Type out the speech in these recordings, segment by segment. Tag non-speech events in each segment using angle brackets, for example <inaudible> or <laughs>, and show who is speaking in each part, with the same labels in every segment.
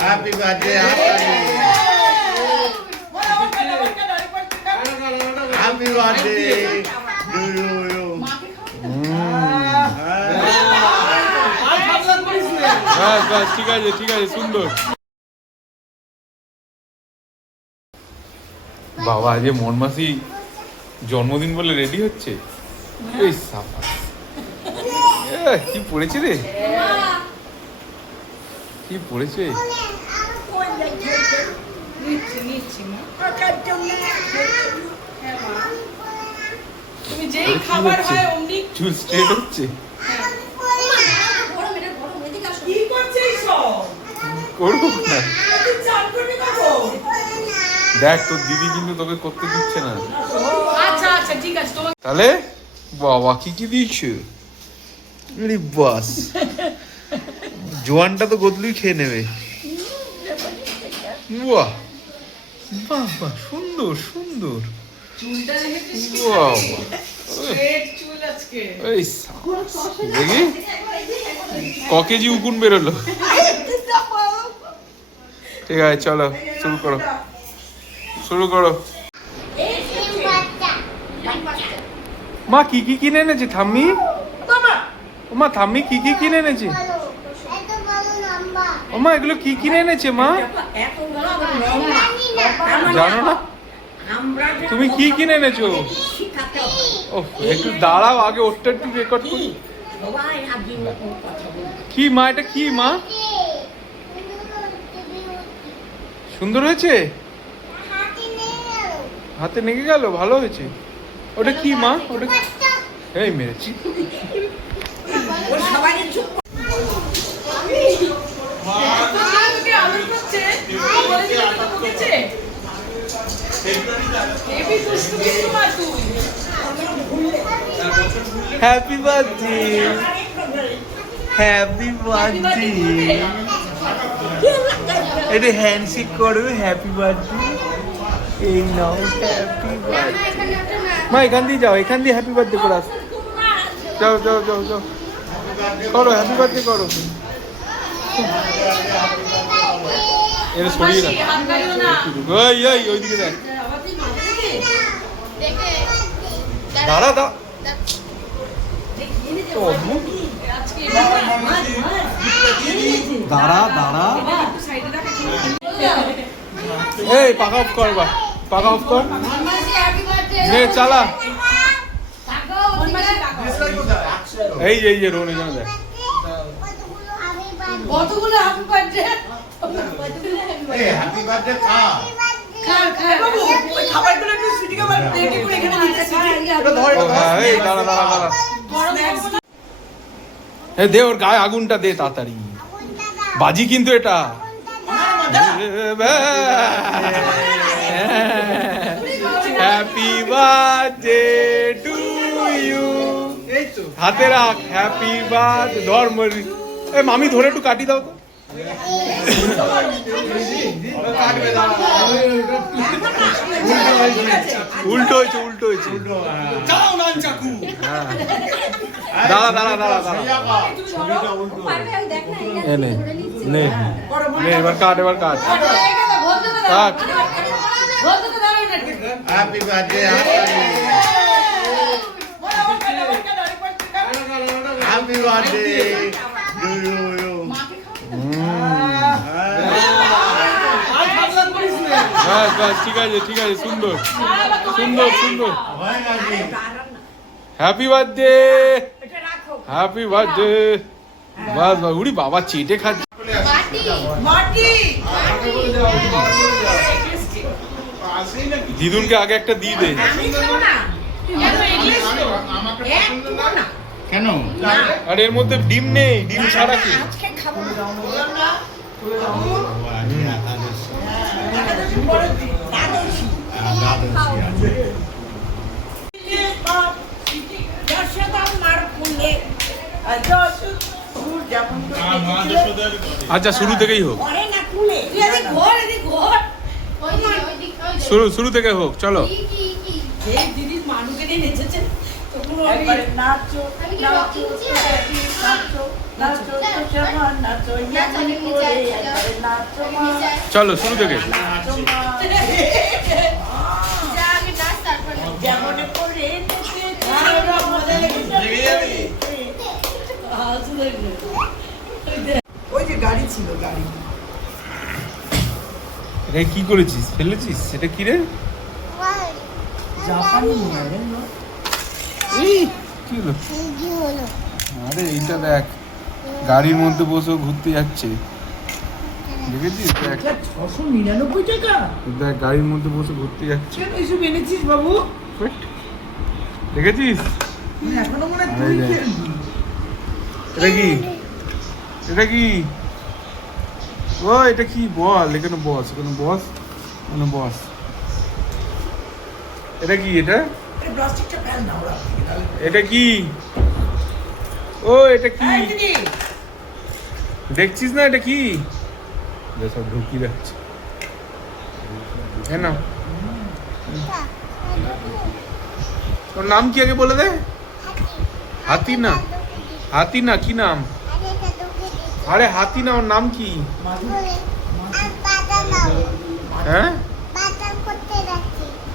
Speaker 1: Happy birthday happy birthday to you
Speaker 2: বাস বাস ঠিক আছে ঠিক আছে সুন্দর বাবা আজ মন মাসি জন্মদিন বলে রেডি হচ্ছে? এই সাবাস। এ, কি পড়েছে রে? কি পড়েছে? চুল স্ট্রেট হচ্ছে? করব না। দেখ। তোর দিদি কিন্তু তোকে করতে দিচ্ছে না।
Speaker 3: আচ্ছা আচ্ছা ঠিক আছে
Speaker 2: তাহলে বাবা কি কি দিয়েছে? আরে বাস। জোয়ানটা তো গদলুই খেয়ে নেবে। বাহ। বাহ বাহ। সুন্দর সুন্দর। দেখি। ক কেজি উকুন বেরোলো? ঠিক আছে চলো শুরু করো। শুরু করো। মা কি কি কিনে এনেছে ঠাম্মি? ও মা ঠাম্মি, কি কি কিনে এনেছে? ও মা এগুলো কি কিনে এনেছে, মা? জানো না? তুমি কি কিনে এনেছো? ও একটু দাঁড়াও, আগে ওরটা একটু রেকর্ড করি। কি, মা, এটা কি, মা? সুন্দর হয়েছে? হাতে নেগে গেল, ভালো হয়েছে। ওটা কি, মা? ওটা এই মেরেছি
Speaker 3: তোকে আদর করছে বলে দিলে তো বকেছে হেবি দুষ্টু কিন্তু মা তুই
Speaker 2: হ্যাপি বার্থডে হ্যাপি বার্থডে এটা হ্যান্ডশেক করবে হ্যাপি বার্থডে এই নাও হ্যাপি বার্থডে মা, এখান দিয়ে যাও, এখান দিয়ে হ্যাপি বার্থডে করে আসো। যাও যাও যাও যাও। করো হ্যাপি বার্থডে করো। এটা সরিয়ে রাখ ওই ওই ওইদিকে দেখ। দাঁড়া দাঁড়া। তো অদ্ভুত দাঁড়া দাঁড়া। এই পাকা অফ কর বা পাকা অফ কর। নে চালা। এই যে এই যে রোন এখানে দেখ।
Speaker 3: কতগুলো হ্যাপি বার্থডে
Speaker 1: এই হ্যাপি বার্থডে খা।
Speaker 3: খাবারগুলো একটু সুটি খাবার প্লেটে করে এখানে দিতেছি
Speaker 2: ও হ্যাঁ এই দাঁড়া দাঁড়া দাঁড়া। দে ওর গায়ে আগুনটা দে তাড়াতাড়ি। বাজি কিন্তু এটা। হ্যাপি বার্থডে টু ইউ হাতে রাখ হ্যাপি বার্থডে ধর মরি। এ মামি ধরে একটু কাটি দাও তো। উল্টো হয়েছে উল্টো হয়েছে। হ্যাঁ। দাঁড়া দাঁড়া দাঁড়া দাঁড়া।
Speaker 1: ছবিটা উল্টো
Speaker 2: এ নে নে। নে এবার কাট এবার cut. Cut.
Speaker 1: Happy birthday happy birthday to you
Speaker 2: বাস বাস ঠিক আছে ঠিক আছে সুন্দর। সুন্দর সুন্দর।
Speaker 1: হয়ে
Speaker 2: হ্যাপি বার্থডে হ্যাপি বার্থডে বাস বাস উড়ি বাবা চেটে খাচ্ছে। দিদুনকে আগে একটা দিয়ে দে।
Speaker 1: কেন?
Speaker 2: আর এর মধ্যে ডিম নেই ডিম ছাড়া কি? আচ্ছা শুরু থেকেই হোক। শুরু শুরু থেকে হোক চলো।
Speaker 3: চলো শুরু নিয়ে <laughs> নেচেছে তোকে
Speaker 4: একবারে নাচো নাচো হাppy নাচো নাচো তো কেমন নাচো ইয়ামি করে একবারে নাচো মা
Speaker 2: চলো শুরু থেকে
Speaker 4: নাচো মা যেমন করে ওই যে গাড়ি ছিল গাড়ি।
Speaker 2: এটা কি করেছিস? ফেলেছিস? সেটা কি রে?
Speaker 4: জাপানি
Speaker 2: এই কি হলো? আরে এইটা দেখ। গাড়ির মধ্যে বসে ঘুরতে যাচ্ছে। দেখেছিস? দেখ।
Speaker 4: ছশো নিরানব্বই টাকা?
Speaker 2: দেখ গাড়ির মধ্যে বসে ঘুরতে যাচ্ছে।
Speaker 4: এসব এনেছিস বাবু?
Speaker 2: দেখেছিস?
Speaker 4: এখনও মনে হয়
Speaker 2: এটা কি? এটা কি? ও এটা কি বল? এখানে বস এখানে বস এখানে বস। এটা কি এটা?
Speaker 4: ওরা।
Speaker 2: এটা কি? ও এটা কি? দেখছিস না এটা কি? সব ঢুকিয়ে যাচ্ছে হ্যাঁ না তোর নাম কি আগে বলে দে? হাতি না হাতি না কি নাম? আরে হাতি না ওর নাম কি? হ্যাঁ?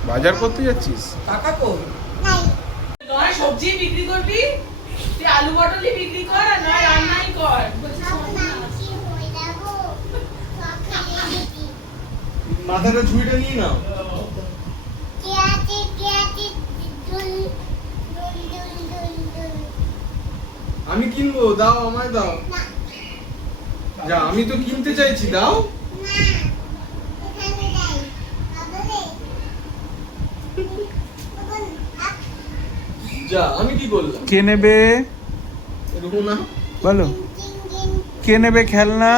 Speaker 2: বাজার করতে যাচ্ছিস?
Speaker 4: টাকা কই?
Speaker 3: নয় সবজি বিক্রি করবি? তুই আলু পটলই বিক্রি কর আর নয় রান্নাই কর।
Speaker 1: মাথাটা ছুঁইটা নিয়ে নাও। আমি কিনবো দাও আমায় দাও। যা আমি তো কিনতে চাইছি দাও। যা আমি কি বললাম
Speaker 2: কে নেবে? বলো। কে নেবে খেলনা?